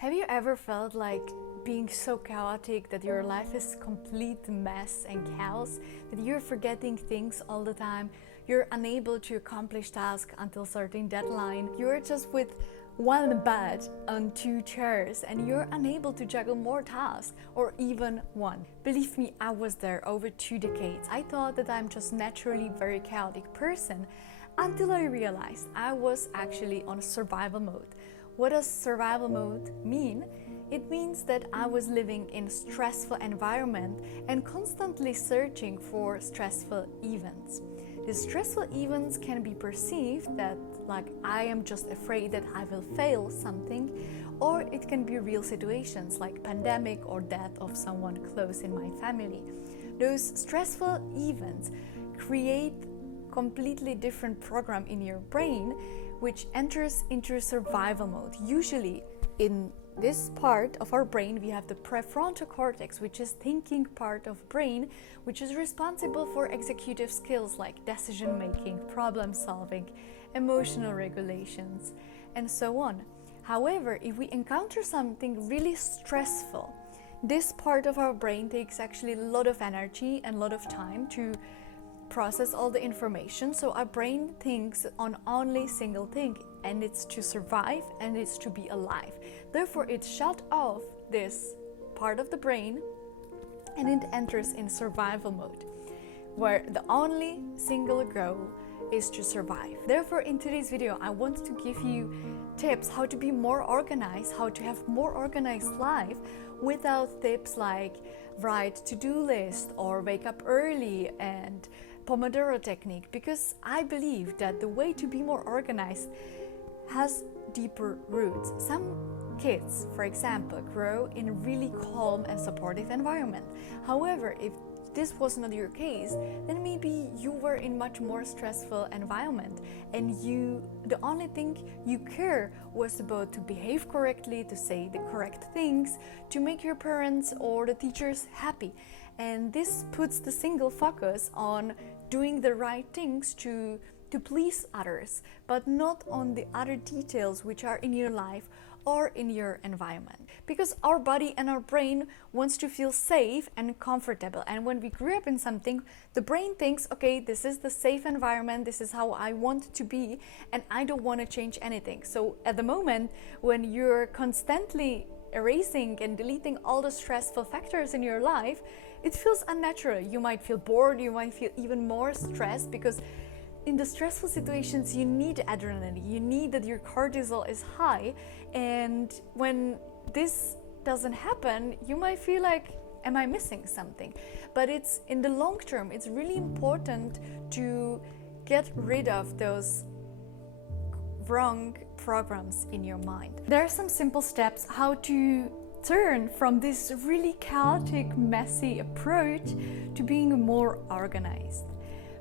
Have you ever felt like being so chaotic that your life is complete mess and chaos, that you're forgetting things all the time, you're unable to accomplish tasks until certain deadline, you're just with one bed on two chairs and you're unable to juggle more tasks or even one? Believe me, I was there over 2 decades. I thought that I'm just naturally very chaotic person until I realized I was actually on survival mode. What does survival mode mean? It means that I was living in a stressful environment and constantly searching for stressful events. These stressful events can be perceived that like I am just afraid that I will fail something, or it can be real situations like pandemic or death of someone close in my family. Those stressful events create completely different program in your brain which enters into survival mode. Usually in this part of our brain we have the prefrontal cortex, which is thinking part of brain, which is responsible for executive skills like decision making, problem solving, emotional regulations, and so on. However, if we encounter something really stressful, this part of our brain takes actually a lot of energy and a lot of time to process all the information. So our brain thinks on only single thing, and it's to survive and it's to be alive. Therefore it shut off this part of the brain and it enters in survival mode, where the only single goal is to survive. Therefore in today's video I want to give you tips how to be more organized, how to have more organized life without tips like write to-do list or wake up early and Pomodoro technique, because I believe that the way to be more organized has deeper roots. Some kids, for example, grow in a really calm and supportive environment. However, if this was not your case, then maybe you were in much more stressful environment and the only thing you care was about to behave correctly, to say the correct things, to make your parents or the teachers happy. And this puts the single focus on doing the right things to please others, but not on the other details which are in your life or in your environment. Because our body and our brain wants to feel safe and comfortable, and when we grew up in something, the brain thinks, okay, this is the safe environment, this is how I want to be, and I don't want to change anything. So at the moment when you're constantly erasing and deleting all the stressful factors in your life, it feels unnatural. You might feel bored, you might feel even more stressed, because in the stressful situations you need adrenaline, you need that your cortisol is high, and when this doesn't happen you might feel like, am I missing something? But it's in the long term, it's really important to get rid of those wrong programs in your mind. There are some simple steps how to turn from this really chaotic, messy approach to being more organized.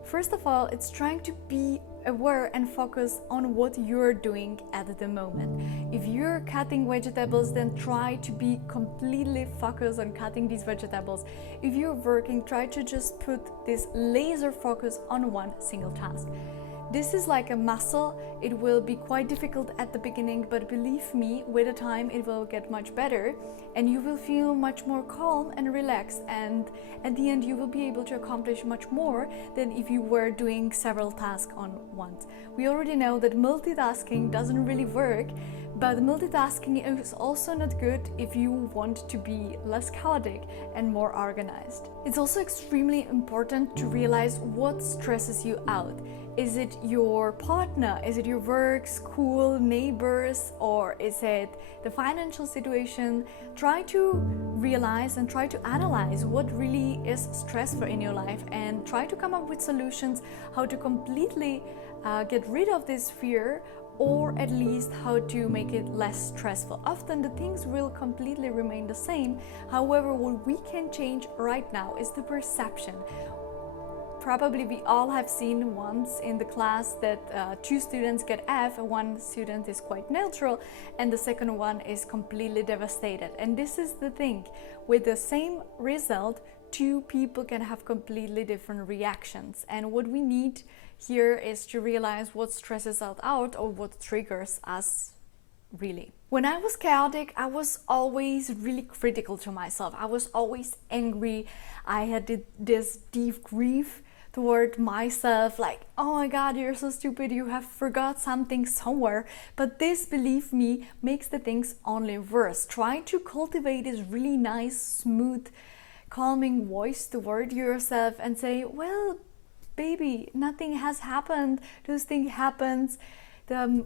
First of all, it's trying to be aware and focus on what you're doing at the moment. If you're cutting vegetables, then try to be completely focused on cutting these vegetables. If you're working, try to just put this laser focus on one single task. This is like a muscle. It will be quite difficult at the beginning, but believe me, with the time it will get much better and you will feel much more calm and relaxed, and at the end you will be able to accomplish much more than if you were doing several tasks on once. We already know that multitasking doesn't really work, but multitasking is also not good if you want to be less chaotic and more organized. It's also extremely important to realize what stresses you out. Is it your partner? Is it your work, school, neighbors, or is it the financial situation? Try to realize and try to analyze what really is stressful in your life and try to come up with solutions how to completely get rid of this fear, or at least how to make it less stressful. Often the things will completely remain the same. However, what we can change right now is the perception. Probably we all have seen once in the class that 2 students get F, one student is quite neutral, and the second one is completely devastated. And this is the thing, with the same result, 2 people can have completely different reactions. And what we need here is to realize what stresses us out or what triggers us really. When I was chaotic, I was always really critical to myself. I was always angry. I had this deep grief toward myself, like, oh my god, you're so stupid, you have forgot something somewhere. But this, believe me, makes the things only worse. Try to cultivate this really nice, smooth, calming voice toward yourself and say, well, baby, nothing has happened. Those things happens. The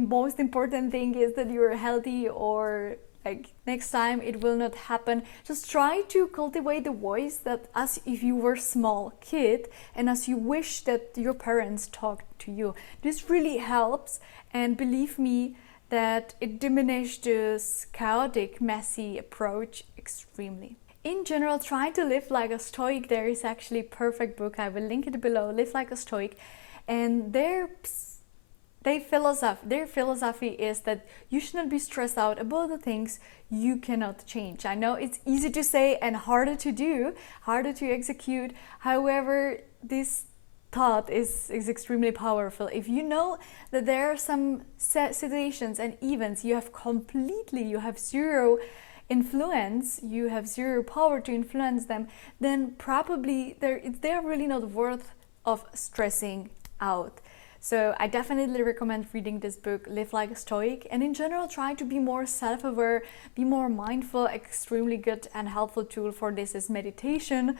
most important thing is that you're healthy, or like next time it will not happen. Just try to cultivate the voice that as if you were a small kid and as you wish that your parents talked to you. This really helps, and believe me that it diminishes this chaotic, messy approach extremely. In general, try to live like a stoic. There is actually a perfect book, I will link it below, Live Like a Stoic, and their philosophy is that you should not be stressed out about the things you cannot change. I know it's easy to say and harder to do, harder to execute. However, this thought is extremely powerful. If you know that there are some situations and events you have zero influence, you have zero power to influence them, then probably they're really not worth of stressing out. So I definitely recommend reading this book, Live Like a Stoic, and in general try to be more self-aware, be more mindful. Extremely good and helpful tool for this is meditation.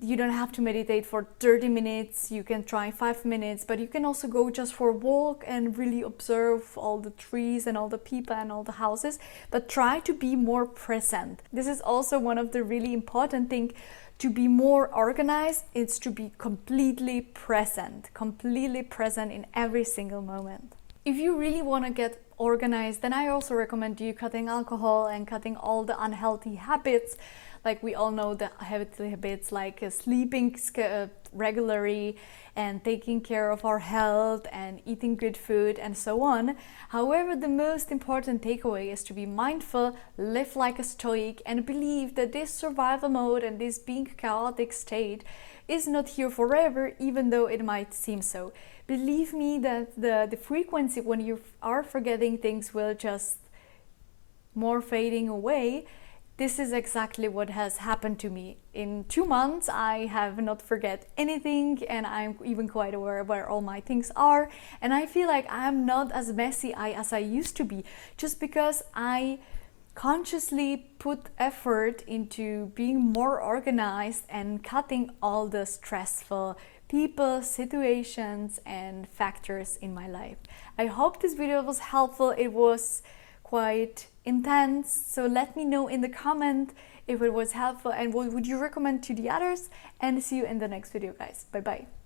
You don't have to meditate for 30 minutes, you can try 5 minutes, but you can also go just for a walk and really observe all the trees and all the people and all the houses, but try to be more present. This is also one of the really important things. To be more organized, it's to be completely present in every single moment. If you really want to get organized, then I also recommend you cutting alcohol and cutting all the unhealthy habits. Like we all know the healthy habits like sleeping regularly and taking care of our health and eating good food and so on. However, the most important takeaway is to be mindful, live like a stoic, and believe that this survival mode and this being chaotic state is not here forever, even though it might seem so. Believe me that the frequency when you are forgetting things will just more fading away. This is exactly what has happened to me. In 2 months, I have not forget anything, and I'm even quite aware where all my things are. And I feel like I'm not as messy as I used to be, just because I consciously put effort into being more organized and cutting all the stressful people, situations, and factors in my life. I hope this video was helpful. It was quite intense, so let me know in the comment if it was helpful and what would you recommend to the others, and see you in the next video, guys. Bye bye.